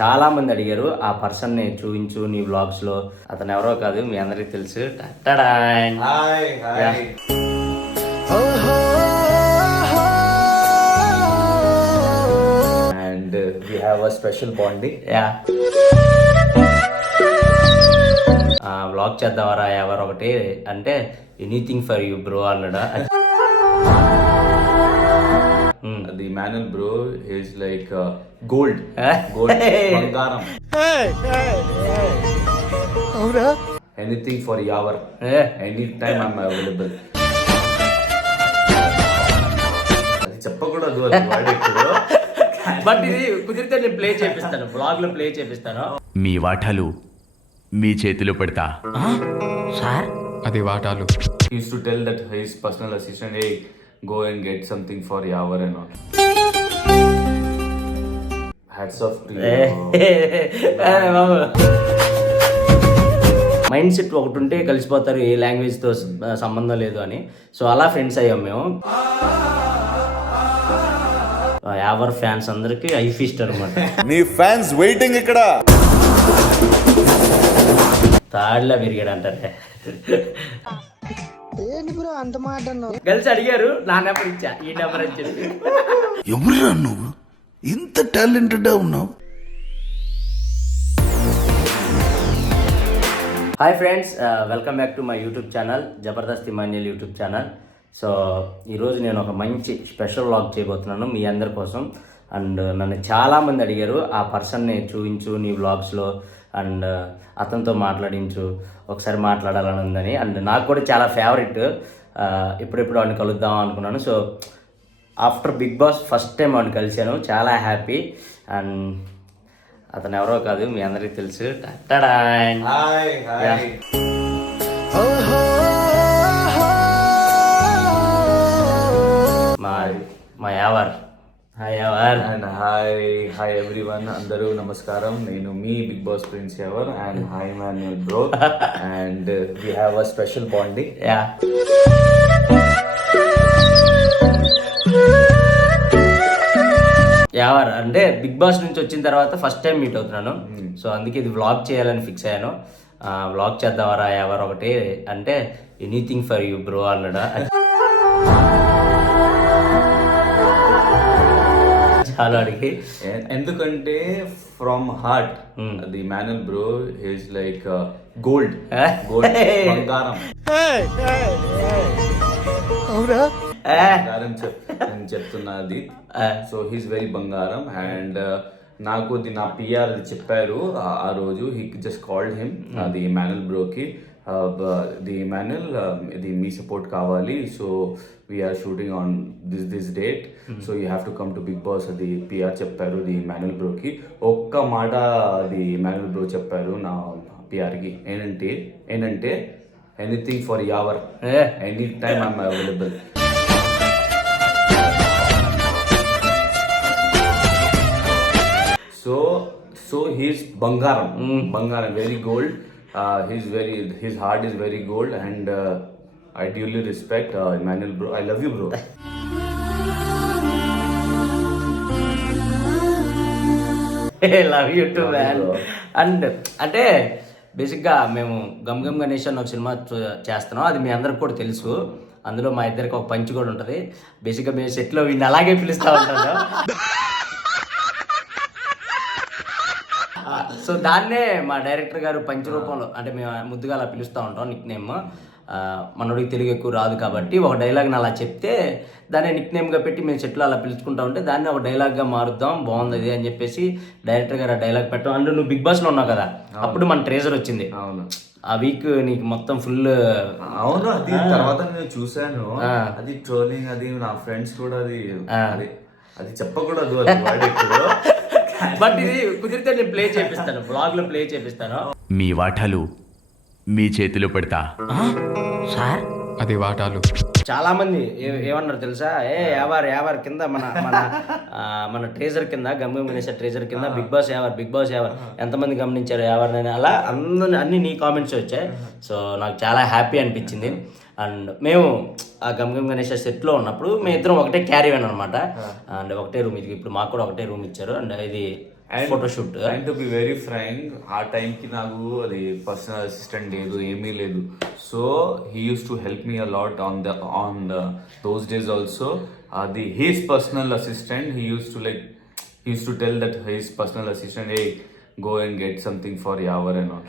చాలా మంది అడిగారు ఆ పర్సన్ని చూపించు నీ వ్లాగ్స్లో. అతను ఎవరో కాదు, మీ అందరికీ తెలుసు. టట్టడాయ్. Hi hi. And we have a special bonding. Vlog చేద్దామరా ఎవరు ఒకటి అంటే ఎనీథింగ్ ఫర్ యూ బ్రో అన్నాడా. The Emmanuel bro is like gold. Bangaram. Anything for Yavar. Anytime I'm available. అది చెప్పకూడదు అది వాడు ఇప్పుడు. బట్ ఇది కుదిరితే నేను ప్లే చేపిస్తాను, బ్లాగ్ లో ప్లే చేపిస్తాను. మీ వాటాలు మీ చేతిలో పెడతా సార్. అది వాటాలు. He used to tell that his personal assistant, hey, go and get something for Yavar and all. Hats off to you. Mind set ఒకటి ఉంటే కలిసిపోతారు, ఏ లాంగ్వేజ్తో సంబంధం లేదు అని. సో అలా ఫ్రెండ్స్ అయ్యాం మేము. యావర్ ఫ్యాన్స్ అందరికి ఐ ఫీస్ట్ అనమాట. నీ ఫ్యాన్స్ వెయిటింగ్ ఇక్కడ. తాడిలా పెరిగాడు అంటారే. కలిసి అడిగారు, నా నెంబర్ ఇచ్చా, ఈ నెంబర్ అని చెప్పి. ఎవరురా నువ్వు ఇంత టాలెంటెడ్ ఉన్నావు? Hi friends, welcome back to my YouTube channel, Jabardasth Emmanuel YouTube channel. So ఈరోజు నేను ఒక మంచి స్పెషల్ వ్లాగ్ చేయబోతున్నాను మీ అందరి కోసం. అండ్ నన్ను చాలామంది అడిగారు ఆ పర్సన్ని చూపించు నీ వ్లాగ్స్లో, అండ్ అతనితో మాట్లాడించు, ఒకసారి మాట్లాడాలని ఉందని. అండ్ నాకు కూడా చాలా ఫేవరెట్, ఎప్పుడెప్పుడు వాడిని కలుద్దాం అనుకున్నాను. So after Bigg Boss first time వాడిని కలిశాను, చాలా హ్యాపీ. అండ్ అతను ఎవరో కాదు, మీ అందరికీ తెలుసు. టట్టడాయ్. Hi hi. మా Yawar. Hi Yawar. And hi everyone. అందరూ నమస్కారం. నేను మీ Bigg Boss Prince Yawar. And hi Emmanuel bro. And we have a special bonding. Yeah. Yawar అంటే బిగ్ బాస్ నుంచి వచ్చిన తర్వాత ఫస్ట్ టైం మీట్ అవుతున్నాను. సో అందుకే ఇది వ్లాగ్ చేయాలని ఫిక్స్ అయ్యాను. వ్లాగ్ చేద్దామరా యావర్ ఒకటి అంటే ఎనీథింగ్ ఫర్ యూ బ్రో అన్నాడా. చాలా అడిగి ఎందుకంటే from heart the Emmanuel bro is like gold. బంగారం. బంగారం నేను చెప్తున్నది. సో హీస్ వెరీ బంగారం. అండ్ నాకు నా పిఆర్ చెప్పారు ఆ రోజు. He just called him the Emmanuel broకి, ది Emmanuel, ఇది మీ సపోర్ట్ కావాలి. So we're shooting on this date. So you have to come to Bigg Boss. అది పిఆర్ చెప్పారు ది Emmanuel broకి. ఒక్క మాట ది Emmanuel bro చెప్పారు నా పిఆర్కి, ఏంటంటే anything for Yawar, any time I'm available. So he's Bangaram, very gold. His heart is very gold, and I duly respect Emmanuel bro. I love you bro. Love you to man. And అంటే బేసిక్గా మేము gum gum Ganesh అని ఒక cinema చేస్తున్నాం, అది మీ అందరికి కూడా తెలుసు. అందులో మా ఇద్దరికి ఒక పంచ్ కూడా ఉంటుంది. బేసిక్గా మేము సెట్లో వీడిని అలాగే పిలుస్తూ ఉంటాను. సో దాన్నే మా డైరెక్టర్ గారు పంచ రూపంలో, అంటే మేము ముద్దుగా అలా పిలుస్తూ ఉంటాం నిక్ నేమ్. మనోడికి తెలుగు ఎక్కువ రాదు కాబట్టి ఒక డైలాగ్ని అలా చెప్తే దాన్ని నిక్ నేమ్గా పెట్టి మేము సెట్లో అలా పిలుచుకుంటా ఉంటే దాన్ని ఒక డైలాగ్గా మారుద్దాం, బాగుంది అని చెప్పేసి డైరెక్టర్ గారు ఆ డైలాగ్ పెట్టాం. అండ్ నువ్వు బిగ్ బాస్లో ఉన్నావు కదా, అప్పుడు మన ట్రేజర్ వచ్చింది. అవును, ఆ వీక్ నీకు మొత్తం ఫుల్. అవును, అది తర్వాత నేను చూసాను. అది ట్రోలింగ్, అది నా ఫ్రెండ్స్ కూడా అది చెప్పకూడదు అది వాడు ఇప్పుడు. బట్ ఇది కుదిరితే నేను ప్లే చేపిస్తాను, బ్లాగ్ లో ప్లే చేపిస్తాను. మీ వాటాలు మీ చేతిలో పెడతా సార్. అది వాటాలు. చాలా మంది ఏమన్నారు తెలుసా, యావర్ కింద మన ట్రేజర్ కింద, గమ్ గణేష్ ట్రేజర్ కింద బిగ్ బాస్ యావర్ ఎంతమంది గమనించారు యావర్ అని, అలా అన్ని నీ కామెంట్స్ వచ్చాయి. సో నాకు చాలా హ్యాపీ అనిపించింది. అండ్ మేము ఆ గమ్ గణేష్ సెట్లో ఉన్నప్పుడు మేము ఇద్దరం ఒకటే క్యారీ వ్యాన్ అనమాట. అండ్ ఒకటే రూమ్, ఇది ఇప్పుడు మాకు కూడా ఒకటే రూమ్ ఇచ్చారు. అండ్ ఇది photoshoot. And to be very frank, ఆ టైంకి నాకు అది పర్సనల్ అసిస్టెంట్ లేదు, ఏమీ లేదు. So he used to help me a lot on those days also. అది he's personal assistant, he used to tell that his personal assistant, hey, go and get something for Yavar and all.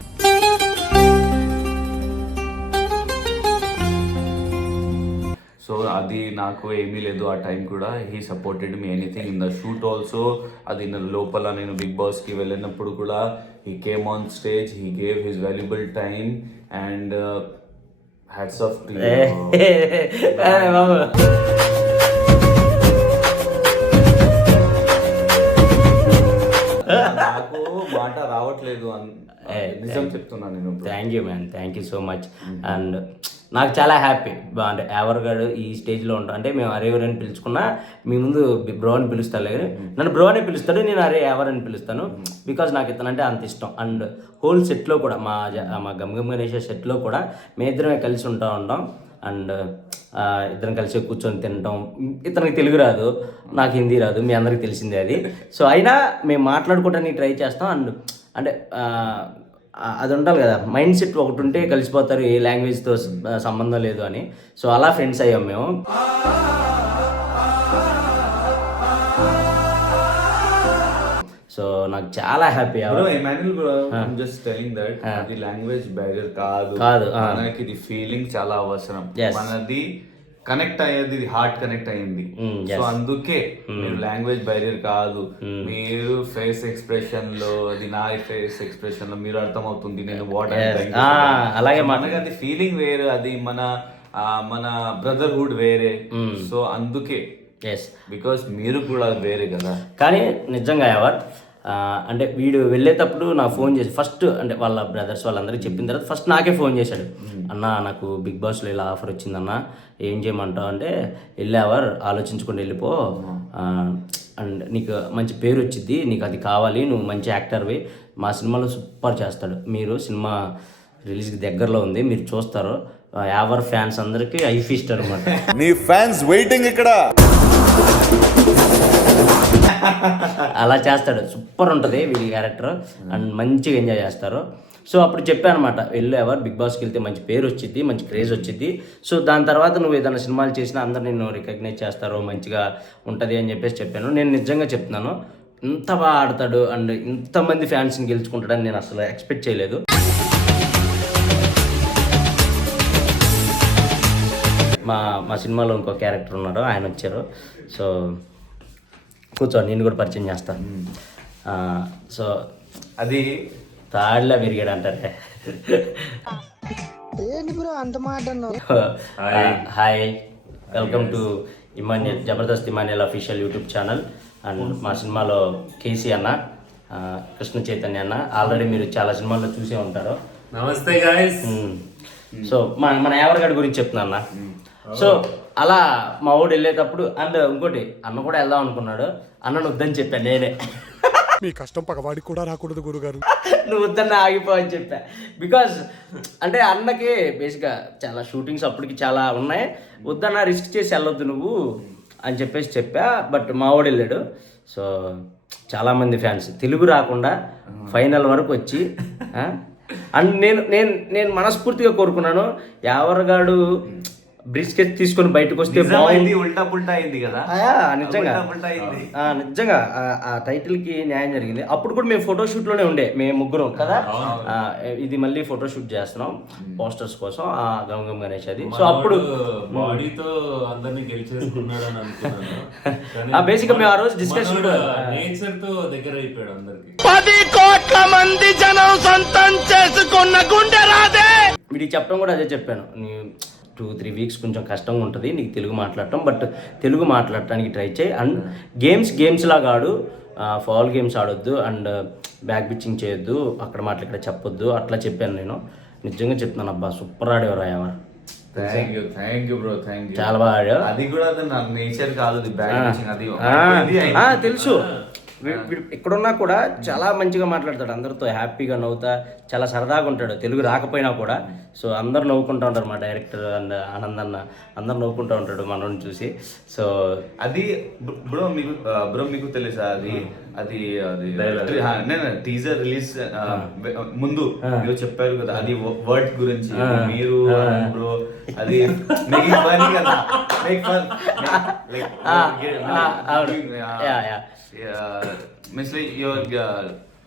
So అది నాకు ఏమీ లేదు ఆ time కూడా. He supported me anything in the shoot also. అది లోపల నేను బిగ్ బాస్కి వెళ్ళినప్పుడు కూడా he came on stage, he gave his valuable time and hats off to నాకు మాట రావట్లేదు, నిజం చెప్తున్నాను నేను. Thank you man, thank you so much. And నాకు చాలా హ్యాపీ. అంటే ఎవరిగాడు ఈ స్టేజ్లో ఉంటాం అంటే మేము అరే ఎవరని పిలుచుకున్నా మీ ముందు బ్రో అని పిలుస్తాను, లేదు నన్ను బ్రో అని పిలుస్తాడు, నేను అరే ఎవరని పిలుస్తాను. బికాజ్ నాకు ఇతనంటే అంత ఇష్టం. అండ్ హోల్ సెట్లో కూడా మా గమ్ గణేష్ సెట్లో కూడా మేము ఇద్దరమే కలిసి ఉంటాం. అండ్ ఇద్దరం కలిసి కూర్చొని తినటం. ఇతనికి తెలుగు రాదు, నాకు హిందీ రాదు, మీ అందరికి తెలిసిందే అది. సో అయినా మేము మాట్లాడుకోవడానికి ట్రై చేస్తాం. అండ్ అంటే అది ఉండాలి కదా, మైండ్ సెట్ ఒకటి ఉంటే కలిసిపోతారు, ఏ లాంగ్వేజ్తో సంబంధం లేదు అని. సో అలా ఫ్రెండ్స్ అయ్యాం మేము. సో నాకు చాలా happy. Emmanuel bro, I'm just telling that అది లాంగ్వేజ్ బ్యారియర్ కాదు. మనకి ఇది ఫీలింగ్ చాలా అవసరం. మనది కనెక్ట్ అయ్యేది, హార్ట్ కనెక్ట్ అయ్యింది. సో అందుకే మీరు లాంగ్వేజ్ బ్యారియర్ కాదు. మీరు ఫేస్ ఎక్స్ప్రెషన్ లో, అది నా ఫేస్ ఎక్స్ప్రెషన్ లో మీరు అర్థమవుతుంది నేను వాట్. అలాగే మనకి అది ఫీలింగ్ వేరే, అది మన బ్రదర్హుడ్ వేరే. సో అందుకే బికాస్ మీరు కూడా వేరే కదా. కానీ నిజంగా ఎవర్ అంటే వీడు వెళ్ళేటప్పుడు నాకు ఫోన్ చేసి ఫస్ట్, అంటే వాళ్ళ బ్రదర్స్ వాళ్ళందరికీ చెప్పిన తర్వాత ఫస్ట్ నాకే ఫోన్ చేశాడు. అన్న నాకు బిగ్ బాస్లో ఇలా ఆఫర్ వచ్చిందన్న, ఏం చేయమంటావు అంటే, వెళ్ళేవర్ ఆలోచించుకొని వెళ్ళిపో, అండ్ నీకు మంచి పేరు వచ్చింది, నీకు అది కావాలి, నువ్వు మంచి యాక్టర్వి, మా సినిమాలో సూపర్ చేస్తాడు. మీరు సినిమా రిలీజ్కి దగ్గరలో ఉంది, మీరు చూస్తారు. యావర్ ఫ్యాన్స్ అందరికీ ఐ ఫీస్ట్ అనమాట. నీ ఫ్యాన్స్ వెయిటింగ్ ఇక్కడ. అలా చేస్తాడు, సూపర్ ఉంటుంది వీడి క్యారెక్టర్, అండ్ మంచిగా ఎంజాయ్ చేస్తారు. సో అప్పుడు చెప్పాను అనమాట, వెళ్ళు ఎవరు బిగ్ బాస్కి వెళ్తే మంచి పేరు వచ్చింది, మంచి క్రేజ్ వచ్చింది. సో దాని తర్వాత నువ్వు ఏదైనా సినిమాలు చేసినా అందరు నిన్ను రికగ్నైజ్ చేస్తారు, మంచిగా ఉంటుంది అని చెప్పేసి చెప్పాను. నేను నిజంగా చెప్తున్నాను, ఇంత బాగా ఆడతాడు అండ్ ఇంతమంది ఫ్యాన్స్ని గెలుచుకుంటాడని నేను అసలు ఎక్స్పెక్ట్ చేయలేదు. మా సినిమాలో ఇంకో క్యారెక్టర్ ఉన్నాడు, ఆయన వచ్చారు. సో కూర్చో, నేను కూడా పరిచయం చేస్తాను. సో అది తాడిలా పెరిగాడు అంటారే. Hi, welcome to Emmanuel, Jabardasth Emmanuel official YouTube channel. And మా సినిమాలో కేసీ అన్న, కృష్ణ చైతన్య అన్న, ఆల్రెడీ మీరు చాలా సినిమాల్లో చూసే ఉంటారు. నమస్తే గాయ్స్. సో మన యావరగాడి గురించి చెప్తున్నా అన్న. సో అలా మా ఊడు వెళ్ళేటప్పుడు, అండ్ ఇంకోటి అన్న కూడా వెళ్దాం అనుకున్నాడు, అన్నను వద్దని చెప్పాను నేనే. మీ కష్టం పగవాడికి కూడా రాకూడదు గురుగారు, నువ్వు వద్దన్న ఆగిపో అని చెప్పా. బికాజ్ అంటే అన్నకి బేసిక్గా చాలా షూటింగ్స్ అప్పటికి చాలా ఉన్నాయి, వద్దన్న రిస్క్ చేసి వెళ్ళొద్దు నువ్వు అని చెప్పేసి చెప్పా. బట్ మా వాడు వెళ్ళాడు. సో చాలామంది ఫ్యాన్స్ తెలుగు రాకుండా ఫైనల్ వరకు వచ్చి, అండ్ నేను మనస్ఫూర్తిగా కోరుకున్నాను, యావరగాడు బ్రిస్కెట్ తీసుకొని బయటకు వస్తే బాగుంది. ఉల్టా పుల్టా అయింది కదా, నిజంగా ఆ టైటిల్ కి న్యాయం జరిగింది. అప్పుడు కూడా మేము ఫోటోషూట్ లోనే ఉండే, మేము ముగ్గురం కదా. ఇది మళ్ళీ ఫోటోషూట్ చేస్తున్నాం పోస్టర్స్ కోసం, ఆ గమ్ గమ్ గణేష్ అది. సో అప్పుడు బాడీతో అందరినీ గెలిచేసుకున్నాడు అని అనుకున్నాను. బేసిక్ గా మేము ఆ రోజు డిస్కషన్ నేచర్ తో దగ్గర అయిపోయాడు అందరికి. 10 కోట్ల మంది జనం సొంతం చేసుకున్న గుండె రాదే. వీడికి చెప్పడం కూడా అదే చెప్పాను, 2-3 వీక్స్ కొంచెం కష్టంగా ఉంటుంది నీకు తెలుగు మాట్లాడటం, బట్ తెలుగు మాట్లాడటానికి ట్రై చేయి. అండ్ గేమ్స్ లాగా ఆడు, ఫౌల్ గేమ్స్ ఆడొద్దు, అండ్ బ్యాక్ పిచ్చింగ్ చేయొద్దు, అక్కడ మాటలు ఇక్కడ చెప్పొద్దు, అట్లా చెప్పాను నేను. నిజంగా చెప్తున్నాను అబ్బా, సూపర్ ఆడేవారు ఎవరు. Thank you bro, thank you. చాలా బాగా ఆడావు. అది కూడా నేచర్ కాదు, తెలుసు. ఇక్కడున్నా కూడా చాలా మంచిగా మాట్లాడతాడు, అందరితో హ్యాపీగా నవ్వుతా, చాలా సరదాగా ఉంటాడు తెలుగు రాకపోయినా కూడా. సో అందరు నవ్వుకుంటూ ఉంటారు, మా డైరెక్టర్ అండ్ ఆనంద్ అన్న అందరు నవ్వుకుంటూ ఉంటాడు మనోని చూసి. సో అది బ్రో మీకు తెలుసా అది అది అది నేను టీజర్ రిలీజ్ ముందు మీరు చెప్పారు కదా అది వర్డ్ గురించి మీరు బ్రో అది మేకింగ్ ఫన్ కదా make fun means like your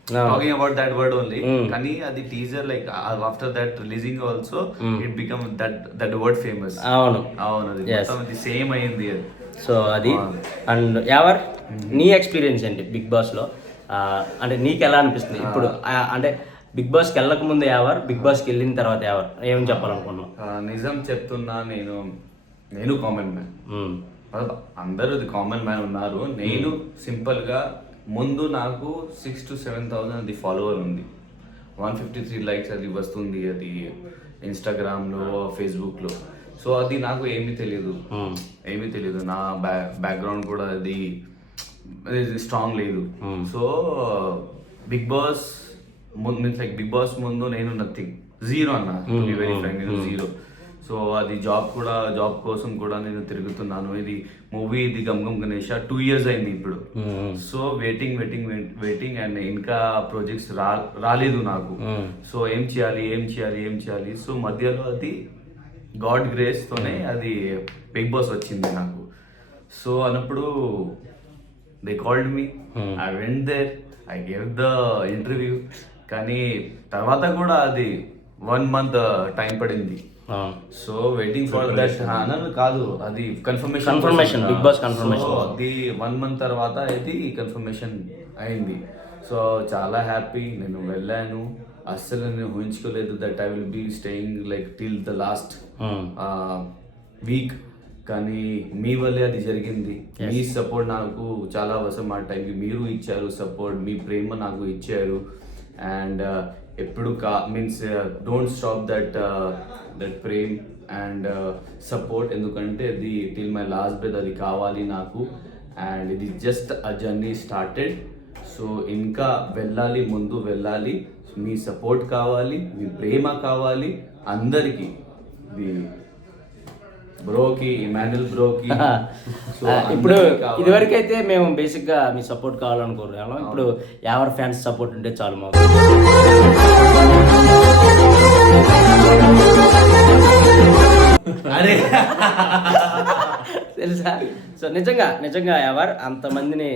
talking about that word only కానీ అది teaser like after that releasing also it become that word famous. అవును అది మొత్తం అది సేమ్ అయింది అది. సో అది అండ్ యావర్ నీ ఎక్స్పీరియన్స్ ఏంటి బిగ్ బాస్లో? అంటే నీకు ఎలా అనిపిస్తుంది ఇప్పుడు? అంటే బిగ్ బాస్కి వెళ్ళక ముందు యావర్, బిగ్ బాస్కి వెళ్ళిన తర్వాత యావర్ ఏం చెప్పాలనుకున్నావు? నిజం చెప్తున్నా, నేను కామన్ మ్యాన్, అందరూ కామన్ మ్యాన్ ఉన్నారు. నేను సింపుల్ గా ముందు నాకు 6,000 to 7,000 అది ఫాలోవర్ ఉంది, 153 likes అది వస్తుంది, అది ఇన్స్టాగ్రామ్లో ఫేస్బుక్లో. సో అది నాకు ఏమీ తెలియదు, నా బ్యాక్గ్రౌండ్ కూడా అది స్ట్రాంగ్ లేదు. So Bigg Boss means like Bigg Boss ముందు నేను నథింగ్, జీరో అన్న, వెరీ ఫ్రాంక్, నేను జీరో. సో అది జాబ్ కోసం కూడా నేను తిరుగుతున్నాను. ఇది మూవీ ఇది గమ్ గమ్ గణేష 2 years అయింది ఇప్పుడు. సో వెయిటింగ్ అండ్ ఇంకా ప్రాజెక్ట్స్ రాలేదు నాకు. సో ఏం చేయాలి. సో మధ్యలో అది గాడ్ గ్రేస్ తోనే అది బిగ్ బాస్ వచ్చింది నాకు. సో అన్నప్పుడు they called me, I went there, I gave the interview. కానీ తర్వాత కూడా అది 1 month టైం పడింది. సో వెయిటింగ్ ఫర్ దట్ కాదు, అది కన్ఫర్మేషన్ బిగ్ బాస్ కన్ఫర్మేషన్. అది 1 month తర్వాత ఇది కన్ఫర్మేషన్ అయింది. సో చాలా హ్యాపీ, నేను వెళ్ళాను. అస్సలు నేను ఊహించుకోలేదు that I will be staying like till the last week. కానీ మీ వల్లే అది జరిగింది. మీ సపోర్ట్ నాకు చాలా అవసరం. ఆ టైంకి మీరు ఇచ్చారు సపోర్ట్, మీ ప్రేమ నాకు ఇచ్చారు. అండ్ ఎప్పుడు మీన్స్ డోంట్ స్టాప్ దట్ ప్రేమ్ అండ్ సపోర్ట్, ఎందుకంటే అది టిల్ మై లాస్ట్ బ్రెత్ అది కావాలి నాకు. అండ్ ఇది just a journey started. So ఇంకా ముందు వెళ్ళాలి. మీ సపోర్ట్ కావాలి, మీ ప్రేమ కావాలి అందరికీ, బ్రోకి, ఇమాన్యుల్ బ్రోకి. ఇప్పుడు ఇదివరకు అయితే మేము బేసిక్గా మీ సపోర్ట్ కావాలనుకోరు, ఇప్పుడు ఎవరి ఫ్యాన్స్ సపోర్ట్ ఉంటే చాలు మాకు. అరే తెలుసా? సో నిజంగా ఎవరు అంతమందిని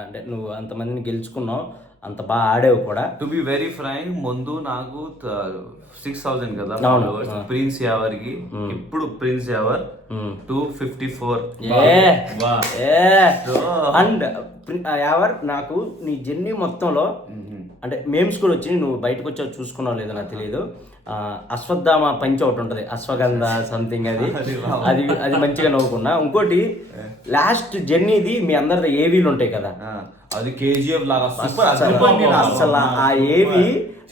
అంటే నువ్వు అంతమందిని గెలుచుకున్నావు, అంత బాగా ఆడేవు కూడా. టు బి వెరీ ఫ్రాంక్, ముందు నాకు 6,000 కదా ప్రిన్స్ యావర్కి, ఇప్పుడు ప్రిన్స్ యావర్ 254. అండ్ యావర్ నాకు నీ జర్నీ మొత్తంలో అంటే మేమ్స్ కూడా వచ్చి నువ్వు బయటకు వచ్చావు, చూసుకున్నావు లేదో నాకు తెలియదు. అశ్వత్థామ పంచ ఒకటి ఉంటుంది, అశ్వగంధ సంథింగ్, అది మంచిగా నవ్వుకున్నా. ఇంకోటి లాస్ట్ జర్నీది మీ అందరిది ఏవీలు ఉంటాయి కదా, అది కేజీఎఫ్ లాగా అసలు ఆ ఏవి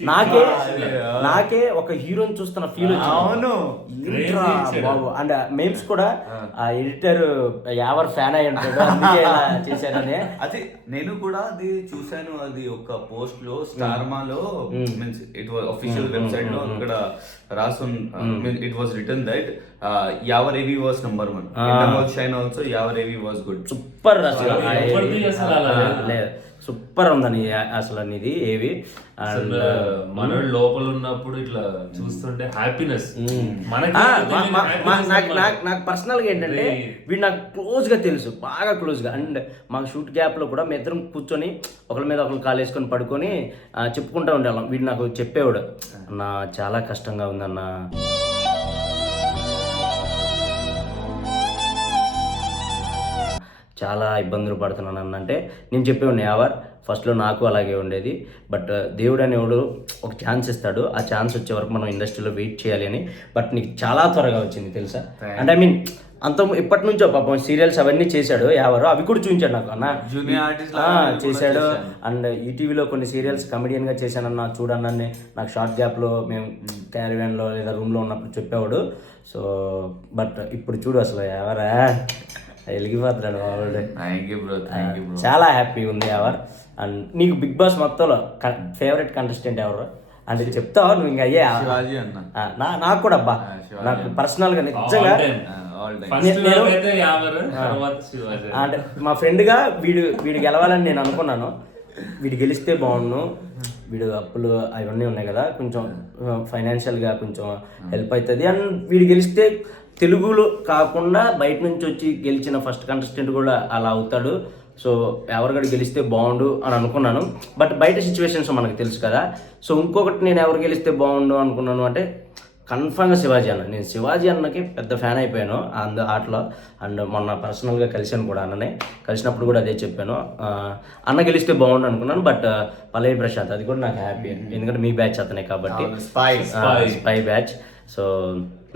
నాకే ఒక హీరోని చూస్తున్న ఫీల్ వచ్చింది. బాబు అండ్ మేమ్స్ కూడా ఆ ఎడిటర్ ఎవరు ఫ్యాన్ అయి ఉంటాడు, అందుకే చేశారని. అది నేను కూడా అది చూసాను. అది ఒక పోస్ట్ లో స్టార్మాలో means it was official website లో ఇక్కడ రాసున్ it was written that Yawar AV was number 1, internal shine also Yawar AV was good. Super అసలు లేదు, సూపర్ ఉందని అసలు అనేది ఏవి. మన లోపల ఉన్నప్పుడు ఇట్లా చూస్తుంటే హ్యాపీనెస్. నాకు పర్సనల్ గా ఏంటంటే వీడు నాకు క్లోజ్ గా తెలుసు, బాగా క్లోజ్ గా. అండ్ మాకు షూట్ గ్యాప్ లో కూడా మేము ఇద్దరం కూర్చొని ఒకరి మీద ఒకరు కాలు వేసుకొని పడుకొని చెప్పుకుంటూ ఉండేవాళ్ళం. వీడు నాకు చెప్పేవాడు, అన్న చాలా కష్టంగా ఉందన్న, చాలా ఇబ్బందులు పడుతున్నాను అన్న. అంటే నేను చెప్పేవాడిని ఎవర్ ఫస్ట్లో నాకు అలాగే ఉండేది. బట్ దేవుడు అనేవాడు ఒక ఛాన్స్ ఇస్తాడు, ఆ ఛాన్స్ వచ్చే వరకు మనం ఇండస్ట్రీలో వెయిట్ చేయాలి అని. బట్ నీకు చాలా త్వరగా వచ్చింది తెలుసా. అంటే ఐ మీన్ అంత ఇప్పటి నుంచో పాపం సీరియల్స్ అవన్నీ చేశాడు ఎవరు, అవి కూడా చూపించాడు నాకు అన్న, జూనియర్ ఆర్టిస్ట్ చేశాడు. అండ్ ఈటీవీలో కొన్ని సీరియల్స్ కమెడియన్గా చేశానన్న చూడన్న, నాకు షార్ట్ గ్యాప్లో మేము క్యారీవ్యాన్లో లేదా రూమ్లో ఉన్నప్పుడు చెప్పేవాడు. సో బట్ ఇప్పుడు చూడు అసలు ఎవరా వెలిగిపోతున్నాడు మావాడు. చాలా హ్యాపీగా ఉంది ఎవర్. అండ్ నీకు బిగ్ బాస్ మొత్తంలో ఫేవరెట్ కంటెస్టెంట్ ఎవరు? అంటే చెప్తావు నువ్వు ఇంకా అయ్యే శివాజీ అన్న. నాకు కూడా అబ్బా నాకు పర్సనల్గా నిజంగా ఫస్ట్ అయితే యావర్, తర్వాత శివాజీ. అంటే మా ఫ్రెండ్గా వీడు గెలవాలని నేను అనుకున్నాను. వీడు గెలిస్తే బాగుండు, వీడు అప్పులు అవన్నీ ఉన్నాయి కదా, కొంచెం ఫైనాన్షియల్గా కొంచెం హెల్ప్ అవుతుంది. అండ్ వీడు గెలిస్తే తెలుగులో కాకుండా బయట నుంచి వచ్చి గెలిచిన ఫస్ట్ కంటెస్టెంట్ కూడా అలా అవుతాడు. సో ఎవరికైనా గెలిస్తే బాగుండు అని అనుకున్నాను. బట్ బయట సిచ్యువేషన్స్ మనకు తెలుసు కదా. సో ఇంకొకటి నేను ఎవరు గెలిస్తే బాగుండు అనుకున్నాను అంటే కన్ఫర్మ్గా శివాజీ అన్న. నేను శివాజీ అన్నకి పెద్ద ఫ్యాన్ అయిపోయాను ఆటలో. అండ్ మొన్న పర్సనల్గా కలిశాను కూడా అన్ననే. కలిసినప్పుడు కూడా అదే చెప్పాను, అన్న గెలిస్తే బాగుండు అనుకున్నాను. బట్ పల్లవి ప్రశాంత్, అది కూడా నాకు హ్యాపీ, ఎందుకంటే మీ బ్యాచ్ అతనే కాబట్టి, స్పై బ్యాచ్. సో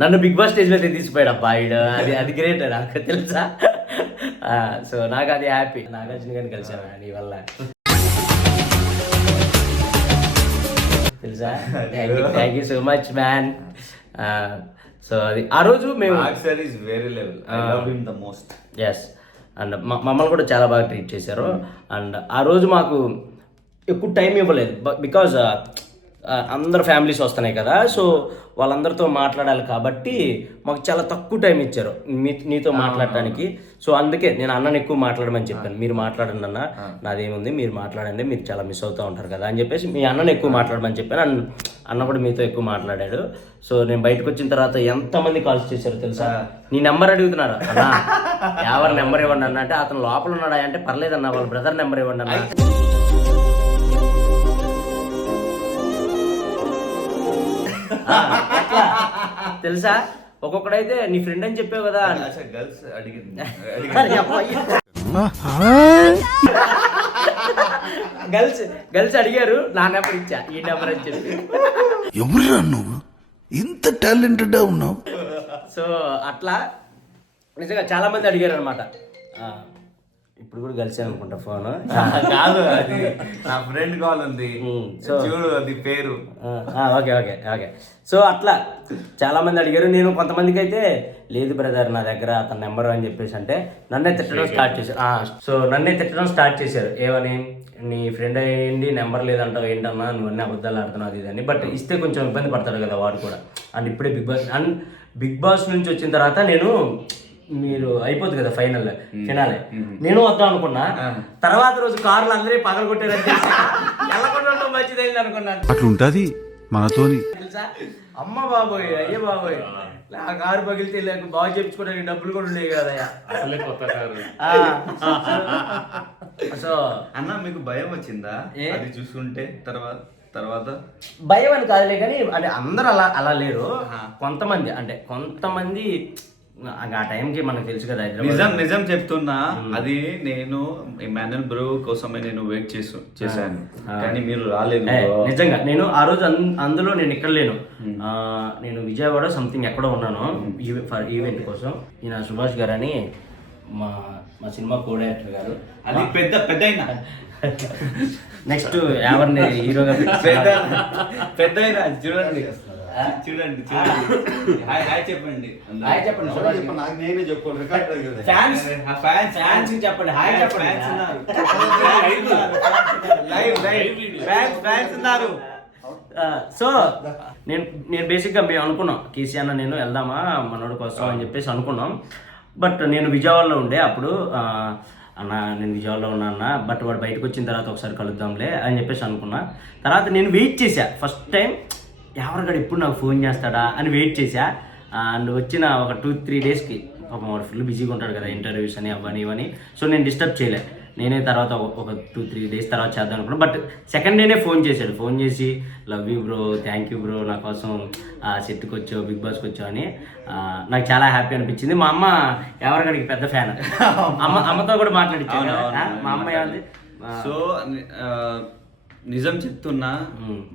నన్ను బిగ్ బాస్ స్టేజ్ మీద తీసిపోయాడు అబ్బా ఆయన, అది గ్రేట్ నాకు తెలుసా. సో నాకు అది హ్యాపీ. నాగార్జున గారిని కలిసాను నీ వల్ల తెలుసా. Thank you so much man. So అది ఆ రోజు మేము ఎస్ అండ్ మమ్మల్ని కూడా చాలా బాగా ట్రీట్ చేశారు. అండ్ ఆ రోజు మాకు ఎక్కువ టైం ఇవ్వలేదు, బికాజ్ అందరు ఫ్యామిలీస్ వస్తున్నాయి కదా. సో వాళ్ళందరితో మాట్లాడాలి కాబట్టి మాకు చాలా తక్కువ టైం ఇచ్చారు నీతో మాట్లాడటానికి. సో అందుకే నేను అన్నని ఎక్కువ మాట్లాడమని చెప్పాను. మీరు మాట్లాడండి అన్న, నాదేముంది, మీరు మాట్లాడండి, మీరు చాలా మిస్ అవుతూ ఉంటారు కదా అని చెప్పేసి మీ అన్నని ఎక్కువ మాట్లాడమని చెప్పాను. అండ్ అన్న కూడా మీతో ఎక్కువ మాట్లాడాడు. సో నేను బయటకు వచ్చిన తర్వాత ఎంతమంది కాల్స్ చేశారు తెలుసా. నీ నెంబర్ అడుగుతున్నారు అన్న, ఎవరి నెంబర్ ఇవ్వండి అన్న అంటే, అతను లోపల ఉన్నాడా అంటే పర్లేదన్న, వాళ్ళ బ్రదర్ నెంబర్ ఇవ్వండి అన్న. తెలుసా ఒక్కొక్కడైతే నీ ఫ్రెండ్ అని చెప్పావు కదా, గర్ల్స్ అడిగారు, నా నెంబర్ ఇచ్చా, ఈ నెంబర్ అని చెప్పి. ఎవరురా నువ్వు ఇంత టాలెంటెడ్ ఉన్నావు? సో అట్లా నిజంగా చాలా మంది అడిగారు అనమాట. ఇప్పుడు కూడా కలిసాను అనుకుంటా ఫోన్. కాదు, అది నా ఫ్రెండ్ కాల్ ఉంది, చూడు అది పేరు. Okay okay okay. సో అట్లా చాలా మంది అడిగారు. నేను కొంతమందికి అయితే లేదు బ్రదర్ నా దగ్గర అతని నెంబర్ అని చెప్పేసి అంటే నన్నే తిట్టడం స్టార్ట్ చేశారు. సో నన్నే తిట్టడం స్టార్ట్ చేశారు. ఏమని, నీ ఫ్రెండ్ అయ్యింది నెంబర్ లేదంటావు ఏంటన్నా, నువ్వన్నీ అబద్ధాలు ఆడుతున్నావు అది ఇదని. బట్ ఇస్తే కొంచెం ఇబ్బంది పడతాడు కదా వాడు కూడా. అండ్ ఇప్పుడే బిగ్ బాస్ నుంచి వచ్చిన తర్వాత నేను మీరు అయిపోతుంది కదా ఫైనలే, నేను వద్దాం అనుకున్నా. తర్వాత రోజు కార్లు అందరూ పగల కొట్టారని వెళ్ళకుండా మంచిదైంది అనుకున్నాను. అట్లుంటది మనతోని తెలుసా. అమ్మ బాబోయ్, అయ్యే బాబోయ్, ఆ కారు పగిలితే బాగా చేయించుకోవడానికి డబ్బులు కూడా ఉండేవి కదయ్యా, అసలే కొత్త కారు. సో అన్న మీకు భయం వచ్చిందా అది చూసుకుంటే తర్వాత? భయం అని కాదులే కానీ, అంటే అందరూ అలా లేరు. కొంతమంది ఆ టైంకి మనకు తెలుసు కదా. నిజం చెప్తున్నా, అది నేను ఇమాన్యుల్ బ్రో కోసమే నేను వెయిట్ చేశాను, కానీ మీరు రాలేదు. నిజంగా నేను ఆ రోజు అందులో నేను ఇక్కడ లేను, నేను విజయవాడ సంథింగ్ ఎక్కడో ఉన్నాను ఫర్ ఈవెంట్ కోసం. ఈయన సుభాష్ గారు అని మా సినిమా కో డైరెక్టర్ గారు, అది పెద్ద నెక్స్ట్ ఎవరిని హీరోగా పెద్ద చూడండి హాయ్ చెప్పండి. నాకు నేనే చెప్పుకోవాలి, ఫ్యాన్స్ చెప్పండి హాయ్ చెప్పండి. సో నేను బేసిక్గా మేము అనుకున్నాం కేసీ అన్న నేను వెళ్దామా మనోడి కోసం అని చెప్పేసి అనుకున్నాం. బట్ నేను విజయవాడలో ఉండే అప్పుడు, అన్న నేను విజయవాడలో ఉన్నా అన్న, బట్ వాడు బయటకు వచ్చిన తర్వాత ఒకసారి కలుద్దాంలే అని చెప్పేసి అనుకున్నా. తర్వాత నేను వెయిట్ చేశా, ఫస్ట్ టైం ఎవరికాడు ఎప్పుడు నాకు ఫోన్ చేస్తాడా అని వెయిట్ చేశా. అండ్ వచ్చిన ఒక 2-3 డేస్కి పాపం వాడు ఫుల్ బిజీగా ఉంటాడు కదా, ఇంటర్వ్యూస్ అని అవన్నీ ఇవన్నీ. సో నేను డిస్టర్బ్ చేయలే, నేనే తర్వాత ఒక 2-3 డేస్ తర్వాత చేద్దాం అనుకున్నాను. బట్ సెకండ్ డేనే ఫోన్ చేశాడు, ఫోన్ చేసి love you bro, thank you bro, నా కోసం సెట్కి వచ్చావు, బిగ్ బాస్కి వచ్చావు అని. నాకు చాలా హ్యాపీ అనిపించింది. మా అమ్మ ఎవరికాడికి పెద్ద ఫ్యాన్, అమ్మతో కూడా మాట్లాడించాను. మా అమ్మ ఏమంది, సో నిజం చెప్తున్నా,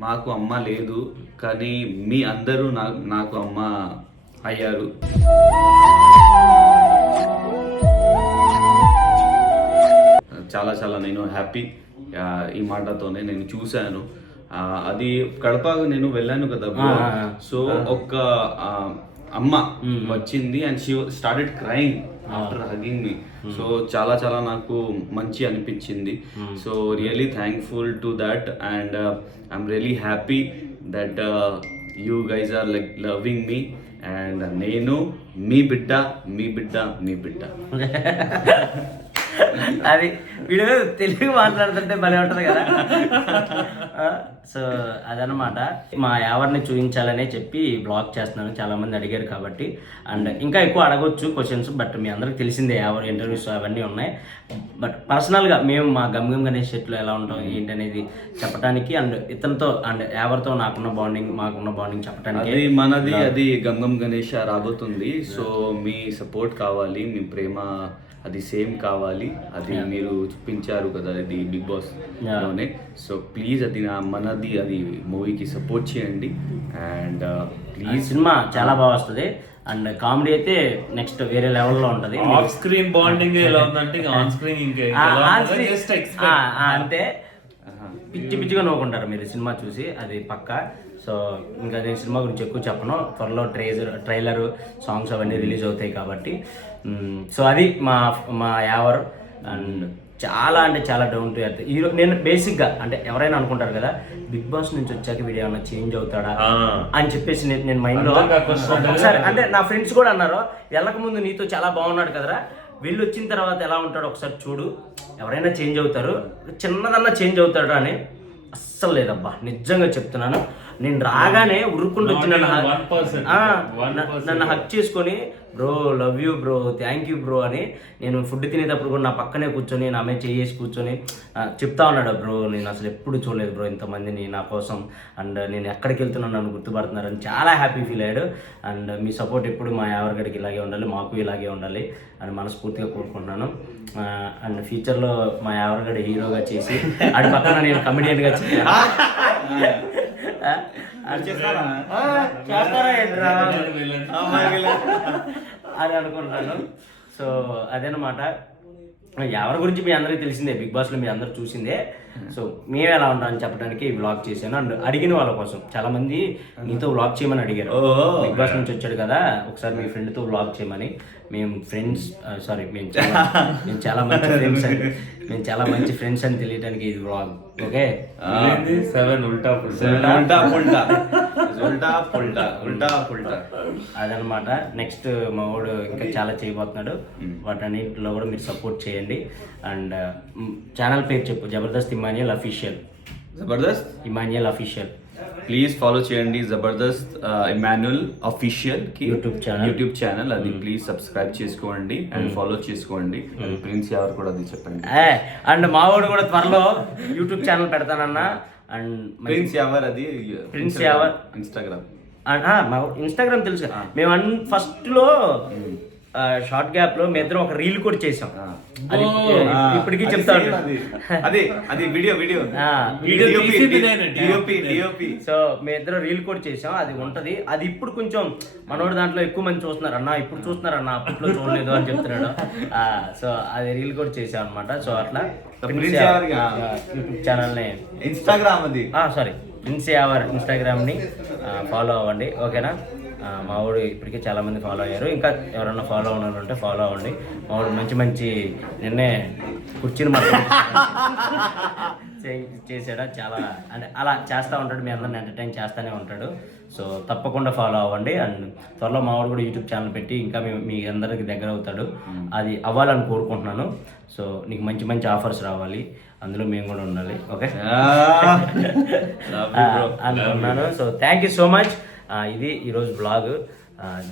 మాకు అమ్మ లేదు, కానీ మీ అందరూ నాకు అమ్మ అయ్యారు. చాలా చాలా నేను హ్యాపీ ఈ మాటతోనే. నేను చూశాను అది కడప నేను వెళ్ళాను కదా, సో ఒక అమ్మ వచ్చింది and she started crying after hugging me. So చాలా చాలా నాకు మంచి అనిపించింది. So really thankful to that and I'm really happy that you guys are like loving me, and నేను మీ బిడ్డ మీ బిడ్డ మీ బిడ్డ. అది వీడు తెలుగు మాట్లాడుతుంటే భలే ఉంటుంది కదా. సో అదనమాట, మా యావర్ని చూపించాలనే చెప్పి బ్లాగ్ చేస్తున్నాను. చాలామంది అడిగారు కాబట్టి, అండ్ ఇంకా ఎక్కువ అడగొచ్చు క్వశ్చన్స్, బట్ మీ అందరికి తెలిసిందే యావర్ ఇంటర్వ్యూస్ అవన్నీ ఉన్నాయి. బట్ పర్సనల్గా మేము మా గమ్ గణేష్ సెట్లో ఎలా ఉంటాం ఏంటి అనేది చెప్పడానికి, అండ్ ఇతనితో అండ్ యావర్తో నాకున్న బాండింగ్ మాకున్న బాండింగ్ చెప్పడానికి. అది మనది అది గంగం గణేష్ రాబోతుంది. సో మీ సపోర్ట్ కావాలి, మీ ప్రేమ అది సేమ్ కావాలి. అది మీరు చూపించారు కదా ఇది బిగ్ బాస్ లోనే. సో ప్లీజ్ అది మనది అది మూవీకి సపోర్ట్ చేయండి. అండ్ ప్లీజ్, సినిమా చాలా బాగా వస్తుంది, అండ్ కామెడీ అయితే నెక్స్ట్ వేరే లెవెల్లో ఉంటుంది. ఆఫ్ స్క్రీన్ బాండింగ్ ఎలా ఉందంటే ఆన్ స్క్రీన్ అంతే పిచ్చి పిచ్చిగా నవ్వుకుంటారు మీరు సినిమా చూసి, అది పక్కా. సో ఇంకా నేను సినిమా గురించి ఎక్కువ చెప్పను, త్వరలో ట్రైలర్ సాంగ్స్ అవన్నీ రిలీజ్ అవుతాయి కాబట్టి. సో అది మా యావర్. అండ్ చాలా అంటే చాలా డౌన్ టు ఎర్త్. ఈరోజు నేను బేసిక్గా అంటే ఎవరైనా అనుకుంటారు కదా బిగ్ బాస్ నుంచి వచ్చాక వీడియో ఏమైనా చేంజ్ అవుతాడా అని చెప్పేసి నేను మైండ్లో ఒకసారి, అంటే నా ఫ్రెండ్స్ కూడా అన్నారు వెళ్ళక ముందు నీతో చాలా బాగున్నాడు కదరా, వీళ్ళు వచ్చిన తర్వాత ఎలా ఉంటాడో ఒకసారి చూడు, ఎవరైనా చేంజ్ అవుతారు, చిన్నదన్నా చేంజ్ అవుతాడు అని. అస్సలు లేదబ్బా, నిజంగా చెప్తున్నాను. నేను రాగానే ఉరుక్కుంటూ వచ్చి నన్ను హక్ చేసుకొని bro love you bro thank you bro అని, నేను ఫుడ్ తినేటప్పుడు కూడా నా పక్కనే కూర్చొని నా మీద చేసి కూర్చొని చెప్తా ఉన్నాడు, బ్రో నేను అసలు ఎప్పుడు చూడలేదు బ్రో ఇంతమందిని నా కోసం, అండ్ నేను ఎక్కడికి వెళ్తున్నాను నన్ను గుర్తుపడుతున్నారని చాలా హ్యాపీ ఫీల్ అయ్యాడు. అండ్ మీ సపోర్ట్ ఎప్పుడు మా ఎవరికడికి ఇలాగే ఉండాలి, మాకు ఇలాగే ఉండాలి అని మనస్ఫూర్తిగా కోరుకుంటున్నాను. అండ్ ఫ్యూచర్లో మా ఎవరికడి హీరోగా చేసి అటు పక్కన నేను కమెడియన్గా అని అనుకుంటాను. సో అదేనమాట, ఎవరి గురించి మీ అందరికీ తెలిసిందే, బిగ్ బాస్లో మీ అందరూ చూసిందే. సో మేము ఎలా ఉంటామని చెప్పడానికి ఈ వ్లాగ్ చేశాను. అండ్ అడిగిన వాళ్ళ కోసం చాలా మంది మీతో వ్లాగ్ చేయమని అడిగారు. బిగ్ బాస్ నుంచి వచ్చాడు కదా ఒకసారి మీ ఫ్రెండ్తో వ్లాగ్ చేయమని. మేము ఫ్రెండ్స్ సారీ మేము చాలా మంచి ఫ్రెండ్స్ అని ఫ్రెండ్స్ అని తెలియడానికి ఇది వ్లాగ్. ఓకే, 7 ఉల్టా అదనమాట. నెక్స్ట్ మా వాడు ఇంకా చాలా చేయబోతున్నాడు, వాటన్నింటిలో కూడా మీరు సపోర్ట్ చేయండి. అండ్ ఛానల్ పేరు చెప్పు, Jabardasth Emmanuel official. Jabardasth Emmanuel official. Please follow చేయండి జబర్దస్త్ ఇమాన్యుయల్ అఫీషియల్ కి యూట్యూబ్ ఛానల్. అది ప్లీజ్ సబ్స్క్రైబ్ చేసుకోండి అండ్ ఫాలో చేసుకోండి. ప్రిన్స్ యావర్ కూడా అది చెప్పండి. అండ్ మా వాడు కూడా త్వరలో యూట్యూబ్ ఛానల్ పెడతానన్నా. అండ్ ప్రిన్స్ యావర్ అది ప్రిన్స్ యావర్ ఇన్స్టాగ్రామ్ తెలుసు. మేము ఫస్ట్ లో షార్ట్ గ్యాప్ లో మీ ఇద్దరం ఒక రీల్ కూడా చేసాం, అది ఇప్పటికీ చెప్తాను. అది వీడియో సో మీ ఇద్దరం రీల్ కూడా చేసాం, అది ఉంటది. అది ఇప్పుడు కొంచెం మనోడు దాంట్లో ఎక్కువ మంది చూస్తున్నారు అన్న, ఇప్పుడు చూస్తున్నారు అన్న, అప్పట్లో చూడలేదు అని చెప్తున్నాడు. సో అది రీల్ కూడా చేసాం అనమాట. సో అట్లా యూట్యూబ్ ఛానల్ని ఇన్స్టాగ్రామ్ అది సారీ ప్రిన్స్ యావర్ ఇన్స్టాగ్రామ్ని ఫాలో అవ్వండి. ఓకేనా, మా వాడు ఇప్పటికే చాలా మంది ఫాలో అయ్యారు, ఇంకా ఎవరన్నా ఫాలో అవ్వాలి ఉంటే ఫాలో అవ్వండి. మా వాడు మంచి నిన్నే కుర్చీని మాత్రం చేసాడా, చాలా అంటే అలా చేస్తూ ఉంటాడు, మీ అందరిని ఎంటర్టైన్ చేస్తూనే ఉంటాడు. సో తప్పకుండా ఫాలో అవ్వండి. అండ్ త్వరలో మా వాడు కూడా యూట్యూబ్ ఛానల్ పెట్టి ఇంకా మీ అందరికి దగ్గర అవుతాడు, అది అవ్వాలని కోరుకుంటున్నాను. సో నీకు మంచి ఆఫర్స్ రావాలి, అందులో మేము కూడా ఉండాలి. ఓకే అనుకున్నాను. So thank you so much. ఇది ఈరోజు బ్లాగ్,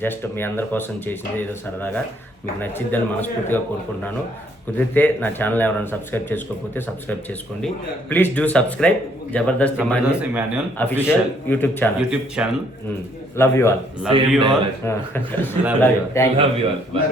జస్ట్ మీ అందరి కోసం చేసింది, ఏదో సరదాగా మీకు నచ్చిద్దని మనస్ఫూర్తిగా కోరుకుంటున్నాను. కుదిరితే నా ఛానల్ ఎవరైనా సబ్స్క్రైబ్ చేసుకోకపోతే సబ్స్క్రైబ్ చేసుకోండి. Please do subscribe Jabardasth Emmanuel official YouTube channel. Love you all. Love you all. Thank you. Love you all. Bye.